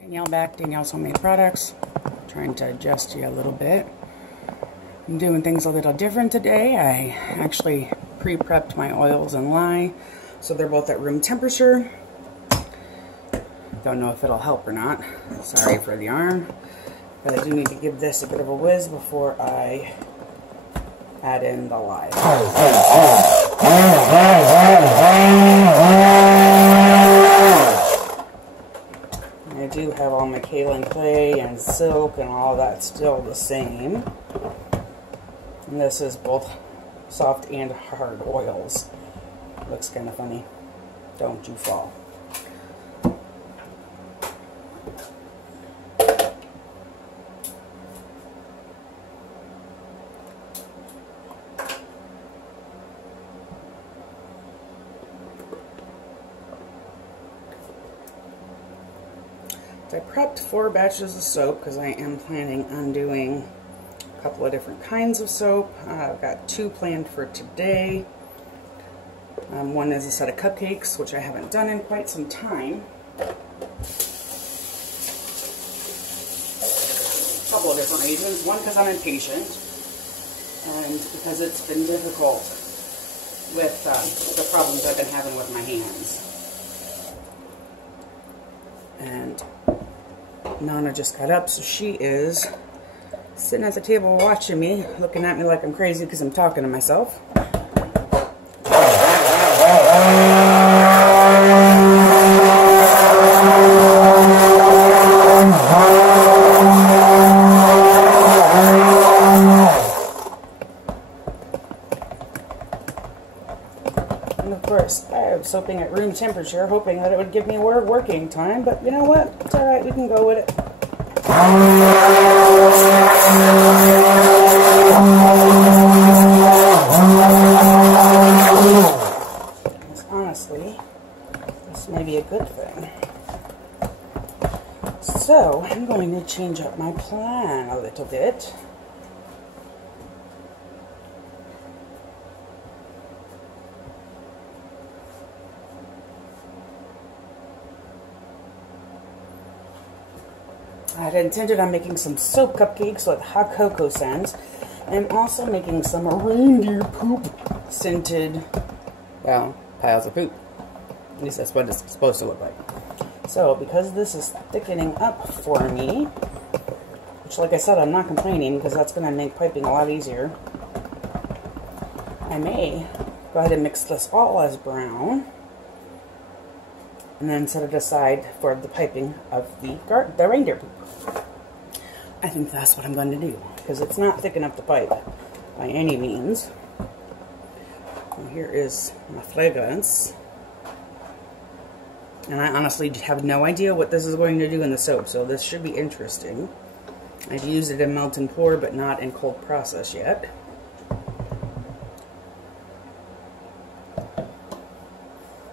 Danielle back, Danielle's Homemade Products. Trying to adjust you a little bit. I'm doing things a little different today. I actually pre-prepped my oils and lye, so they're both at room temperature. Don't know if it'll help or not. Sorry for the arm, but I do need to give this a bit of a whiz before I add in the lye. I do have all my kaolin clay and silk and all that still the same. And this is both soft and hard oils. Looks kind of funny. Don't you fall. I prepped 4 batches of soap because I am planning on doing a couple of different kinds of soap. I've got 2 planned for today. One is a set of cupcakes, which I haven't done in quite some time. A couple of different reasons. One, because I'm impatient, and because it's been difficult with the problems I've been having with my hands. And Nana just got up, so she is sitting at the table watching me, looking at me like I'm crazy because I'm talking to myself. And of course, I was soaping at room temperature, hoping that it would give me more working time, but you know what? It's alright, we can go with it. Honestly, this may be a good thing. So, I'm going to change up my plan a little bit. I had intended on making some soap cupcakes with hot cocoa scent. I'm also making some reindeer poop scented, well, piles of poop. At least that's what it's supposed to look like. So, because this is thickening up for me, which, like I said, I'm not complaining because that's going to make piping a lot easier, I may go ahead and mix this all as brown and then set it aside for the piping of the reindeer poop. I think that's what I'm going to do, because it's not thick enough to pipe by any means. And here is my fragrance. And I honestly have no idea what this is going to do in the soap, so this should be interesting. I've used it in melt and pour, but not in cold process yet.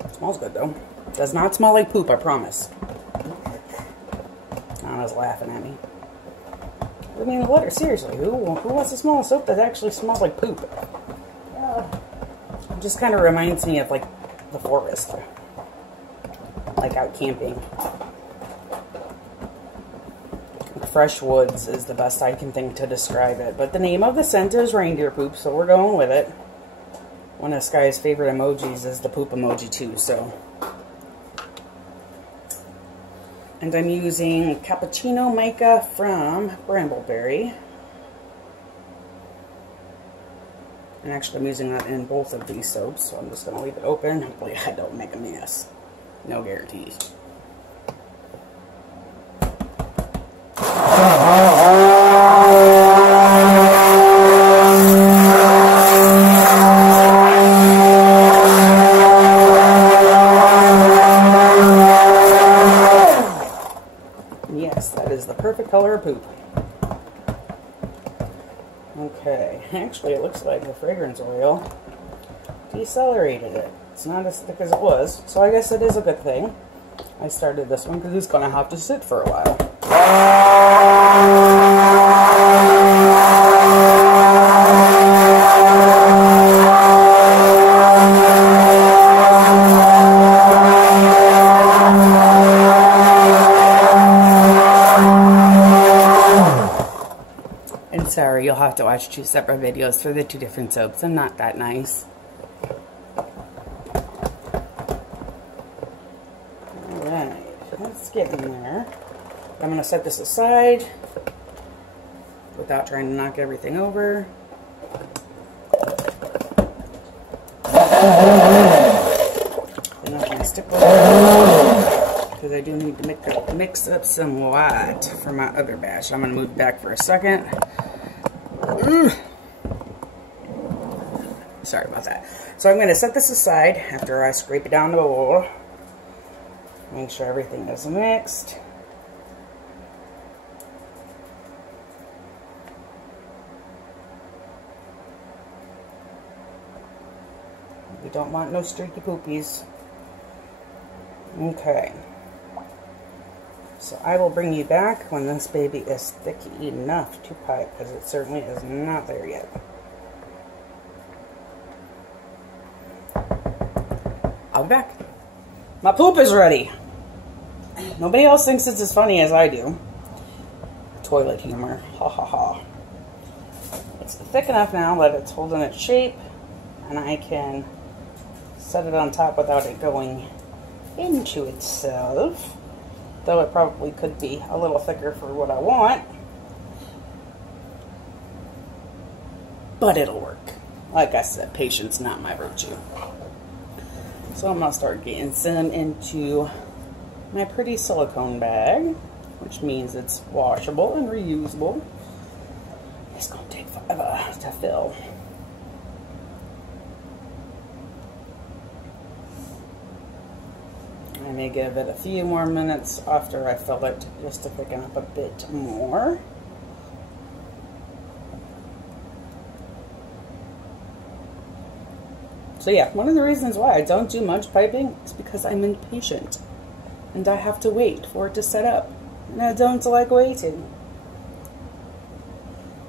It smells good though. Does not smell like poop, I promise. Anna's laughing at me. I mean, what? Seriously, who wants to smell a soap that actually smells like poop? It just kind of reminds me of, like, the forest. Like out camping. Fresh woods is the best I can think to describe it. But the name of the scent is reindeer poop, so we're going with it. One of Sky's favorite emojis is the poop emoji too, so. And I'm using Cappuccino Mica from Brambleberry. And actually I'm using that in both of these soaps, so I'm just going to leave it open. Hopefully I don't make a mess. No guarantees. Yes, that is the perfect color of poop. Okay, actually it looks like the fragrance oil decelerated it. It's not as thick as it was, so I guess it is a good thing. I started this one because it's going to have to sit for a while. have to watch 2 separate videos for the 2 different soaps. I'm not that nice. Alright, let's get in there. I'm going to set this aside without trying to knock everything over. I'm not going to stick with it because I do need to mix up some white for my other batch. I'm going to move back for a second. Sorry about that. So I'm going to set this aside after I scrape it down the bowl. Make sure everything is mixed. We don't want no streaky poopies. Okay. So I will bring you back when this baby is thick enough to pipe, because it certainly is not there yet. I'll be back. My poop is ready. Nobody else thinks it's as funny as I do. Toilet humor. Ha ha ha. It's thick enough now that it's holding its shape, and I can set it on top without it going into itself. Though it probably could be a little thicker for what I want. But it'll work. Like I said, patience not my virtue. So I'm going to start getting some into my pretty silicone bag, which means it's washable and reusable. It's going to take forever to fill. I may give it a few more minutes after I fill it just to thicken up a bit more. So yeah, one of the reasons why I don't do much piping is because I'm impatient and I have to wait for it to set up, and I don't like waiting.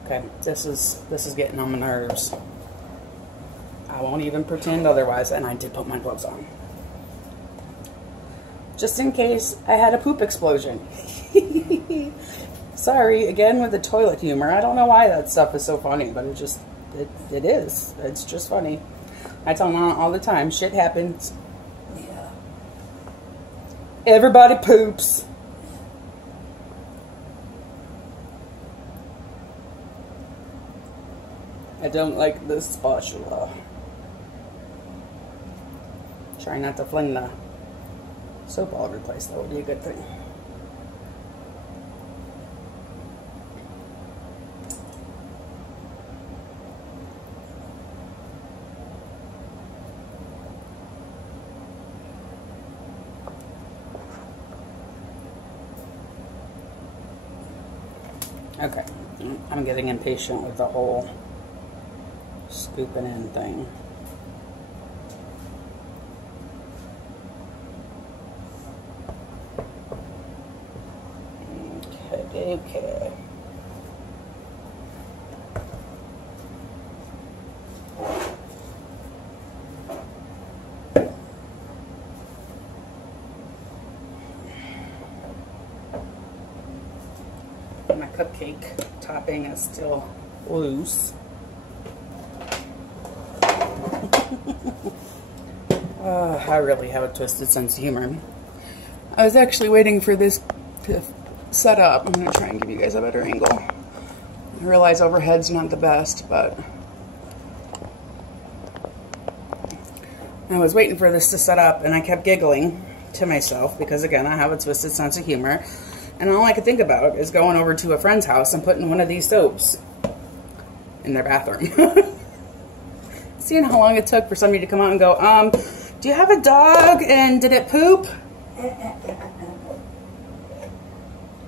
Okay, this is getting on my nerves. I won't even pretend otherwise, and I did put my gloves on. Just in case I had a poop explosion. Sorry, again with the toilet humor. I don't know why that stuff is so funny, but it is. It's just funny. I tell Mom all the time, shit happens. Yeah. Everybody poops. I don't like this spatula. Try not to fling the soap all over the place. That would be a good thing. Okay, I'm getting impatient with the whole scooping in thing. Okay. My cupcake topping is still loose. I really have a twisted sense of humor. I was actually waiting for this to set up. I'm going to try and give you guys a better angle. I realize overhead's not the best, but I was waiting for this to set up, and I kept giggling to myself because, again, I have a twisted sense of humor, and all I could think about is going over to a friend's house and putting one of these soaps in their bathroom. Seeing how long it took for somebody to come out and go, do you have a dog and did it poop?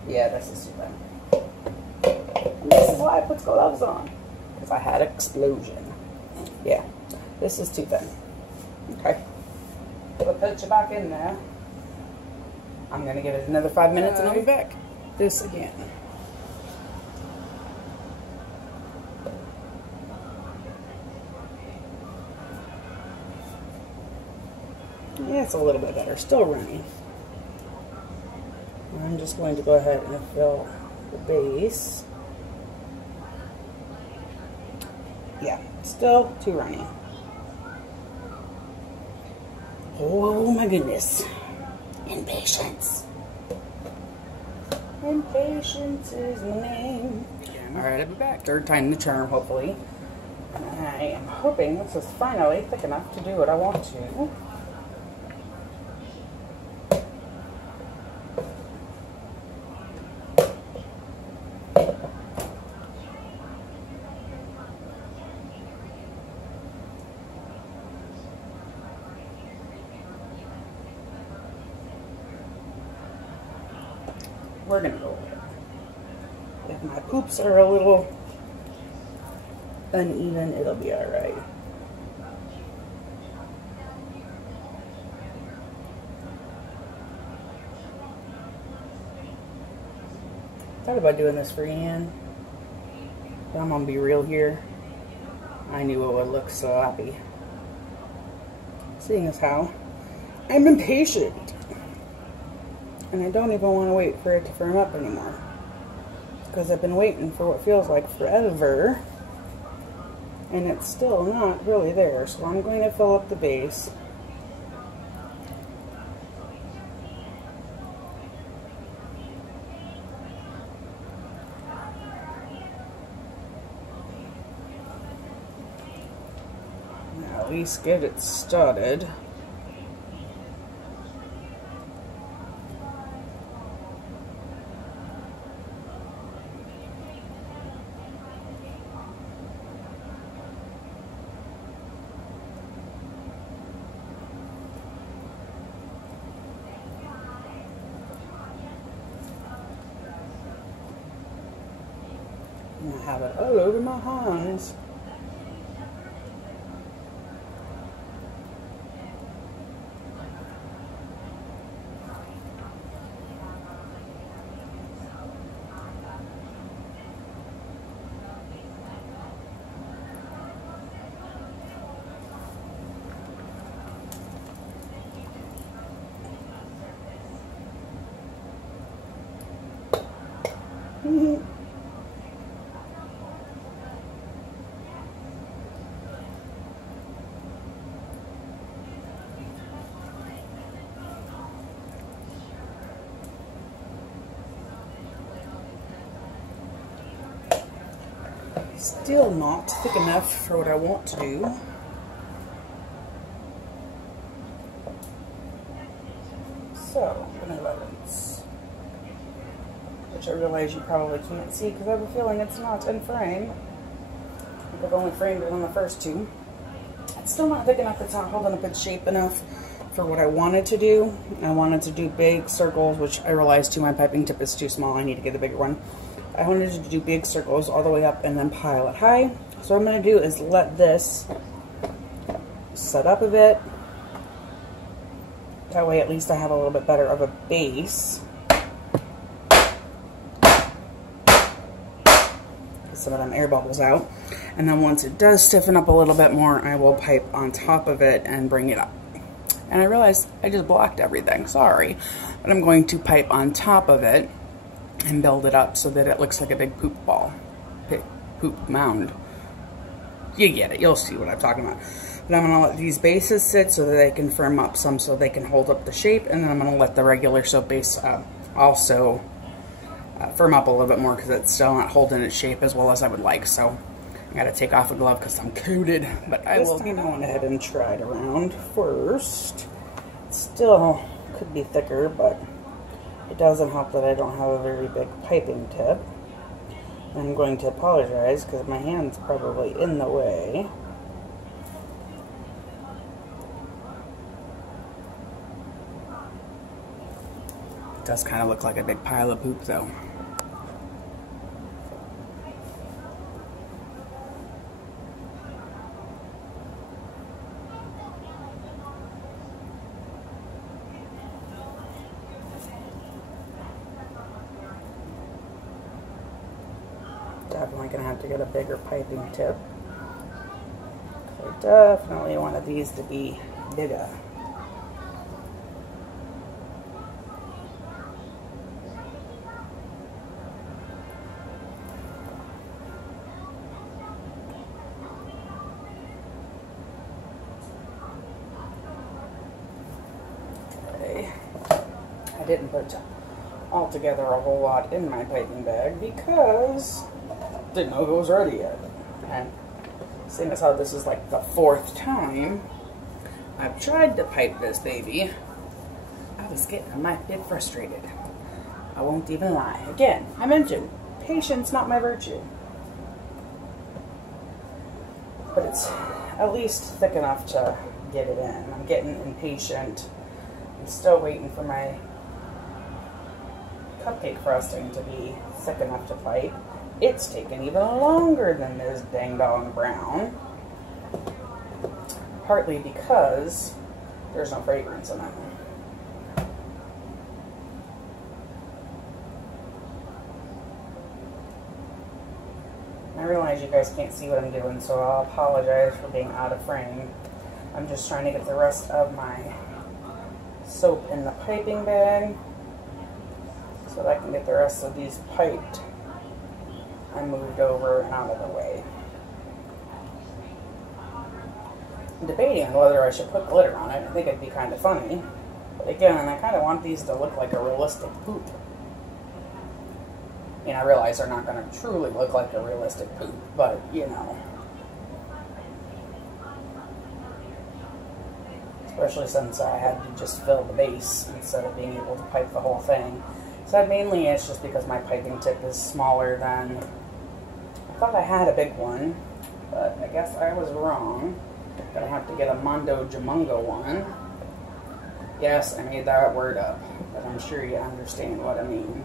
Yeah, this is too bad. And this is why I put gloves on, because I had an explosion. Yeah, this is too thin. Okay, we'll put you back in there. I'm going to give it another 5 minutes and I'll be back. This again. Yeah, it's a little bit better. Still runny. I'm just going to go ahead and fill the base. Yeah, still too runny. Oh my goodness. Impatience. Impatience is my name. Alright, I'll be back. Third time the charm, hopefully. And I am hoping this is finally thick enough to do what I want to. We're gonna go with it. If my poops are a little uneven, it'll be alright. Thought about doing this for Ian, but I'm gonna be real here. I knew it would look sloppy. Seeing as how I'm impatient. And I don't even want to wait for it to firm up anymore. Because I've been waiting for what feels like forever. And it's still not really there. So I'm going to fill up the base. Now at least get it started. I have it all over my hands. Still not thick enough for what I want to do. So, benevolence. Which I realize you probably can't see because I have a feeling it's not in frame. I think I've only framed it on the first two. It's still not thick enough, it's not holding up its shape enough for what I wanted to do. I wanted to do big circles, which I realized too, my piping tip is too small. I need to get a bigger one. I wanted to do big circles all the way up and then pile it high. So what I'm going to do is let this set up a bit. That way at least I have a little bit better of a base. Get some of them air bubbles out. And then once it does stiffen up a little bit more, I will pipe on top of it and bring it up. And I realized I just blocked everything, sorry. But I'm going to pipe on top of it and build it up so that it looks like a big poop ball. Big poop mound. You get it, you'll see what I'm talking about. But I'm going to let these bases sit so that they can firm up some so they can hold up the shape, and then I'm going to let the regular soap base also firm up a little bit more because it's still not holding its shape as well as I would like. So I got to take off a glove because I'm coated, but I will. This time I went ahead and tried around first. It still could be thicker, but it doesn't help that I don't have a very big piping tip. I'm going to apologize because my hand's probably in the way. It does kind of look like a big pile of poop though. Definitely gonna have to get a bigger piping tip. I definitely wanted these to be bigger. I didn't put altogether a whole lot in my piping bag because didn't know if it was ready yet. And seeing as how this is like the 4th time I've tried to pipe this baby, I was getting a mite bit frustrated. I won't even lie. Again, I mentioned, patience not my virtue. But it's at least thick enough to get it in. I'm getting impatient. I'm still waiting for my cupcake frosting to be thick enough to pipe. It's taken even longer than this dang dong brown. Partly because there's no fragrance in it. I realize you guys can't see what I'm doing, so I'll apologize for being out of frame. I'm just trying to get the rest of my soap in the piping bag so that I can get the rest of these piped and moved over and out of the way. I'm debating on whether I should put glitter on it. I think it'd be kind of funny. But again, I kind of want these to look like a realistic poop. I mean, I realize they're not going to truly look like a realistic poop, but, you know. Especially since I had to just fill the base instead of being able to pipe the whole thing. So mainly it's just because my piping tip is smaller than... I thought I had a big one, but I guess I was wrong. Gonna have to get a Mondo Jamungo one. Yes, I made that word up, but I'm sure you understand what I mean.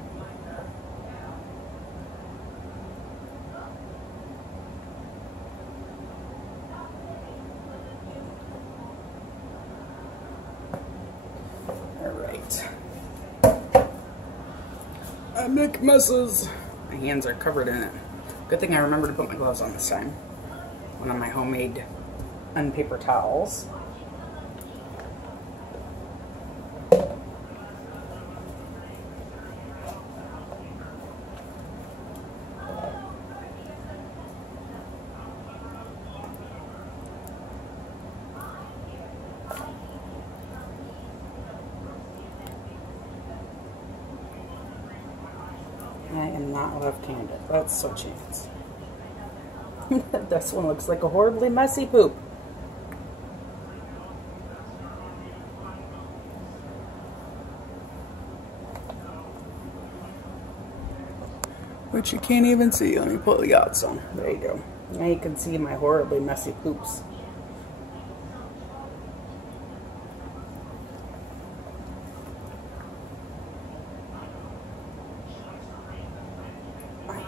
I make messes. My hands are covered in it. Good thing I remember to put my gloves on this time. One of my homemade unpaper towels. I am not left-handed. That's a chance. This one looks like a horribly messy poop. Which you can't even see. Let me pull the out some. There you go. Now you can see my horribly messy poops.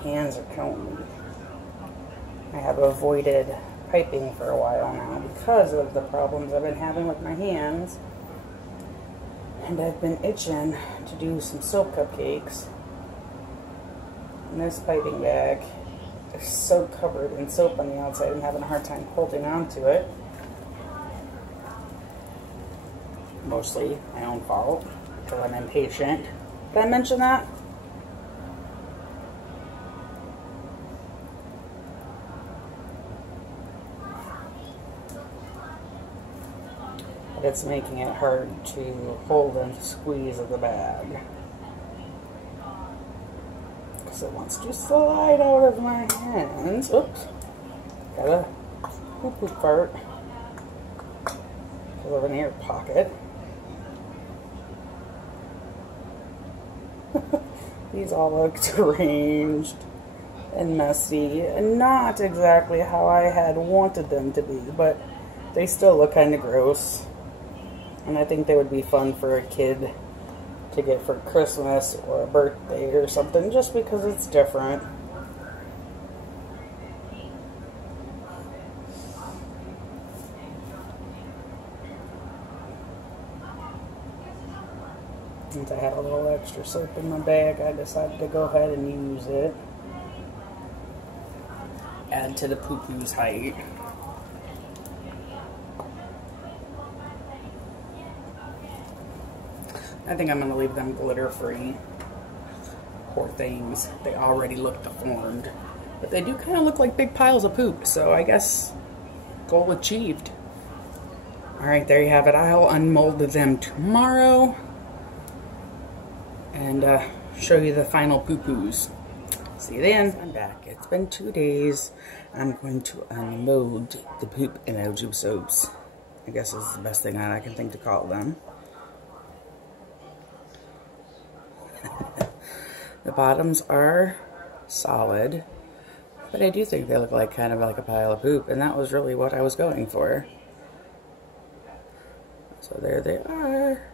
Hands are killing me. I have avoided piping for a while now because of the problems I've been having with my hands, and I've been itching to do some soap cupcakes. And this piping bag is so covered in soap on the outside, I'm having a hard time holding on to it. Mostly my own fault because I'm impatient. Did I mention that? It's making it hard to hold and squeeze of the bag because it wants to slide out of my hands. Oops, got a poo-poo fart because of an air pocket. These all look deranged and messy and not exactly how I had wanted them to be, but they still look kind of gross. And I think they would be fun for a kid to get for Christmas or a birthday or something, just because it's different. Since I had a little extra soap in my bag, I decided to go ahead and use it. Add to the poo-poo's height. I think I'm going to leave them glitter-free. Poor things. They already look deformed. But they do kind of look like big piles of poop, so I guess goal achieved. Alright, there you have it. I'll unmold them tomorrow. and show you the final poo-poos. See you then. I'm back. It's been 2 days. I'm going to unload the poop emoji soaps. I guess is the best thing I can think to call them. The bottoms are solid, but I do think they look like kind of like a pile of poop, and that was really what I was going for. So there they are.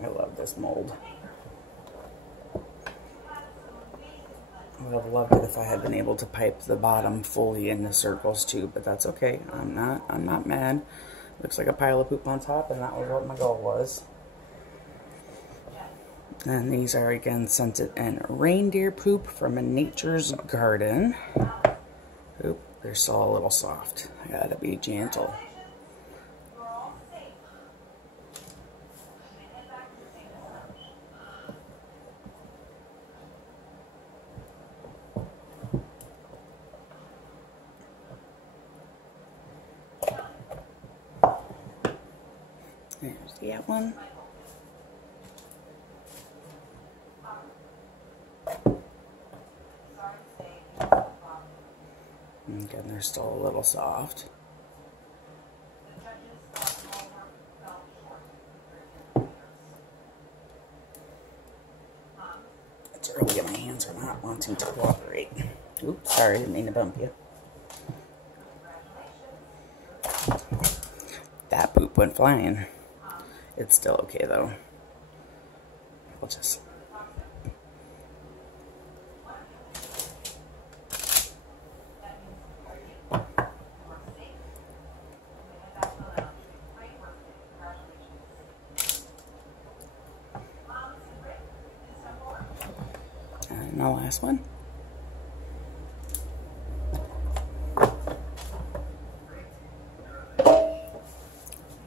I love this mold. I would have loved it if I had been able to pipe the bottom fully into circles too, but that's okay. I'm not mad. Looks like a pile of poop on top, and that was what my goal was. And these are again scented in reindeer poop from a nature's garden. Oop, they're still a little soft. I gotta be gentle. There's the other one. Again, they're still a little soft. It's early and my hands are not wanting to cooperate. Oops, sorry, didn't mean to bump you. That poop went flying. It's still okay though. I'll just... And the last one.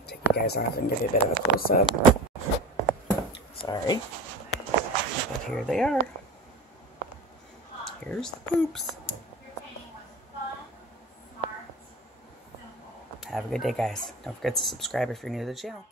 Take you guys off and give you a bit of a close-up. Sorry. But here they are. Here's the poops. Have a good day, guys. Don't forget to subscribe if you're new to the channel.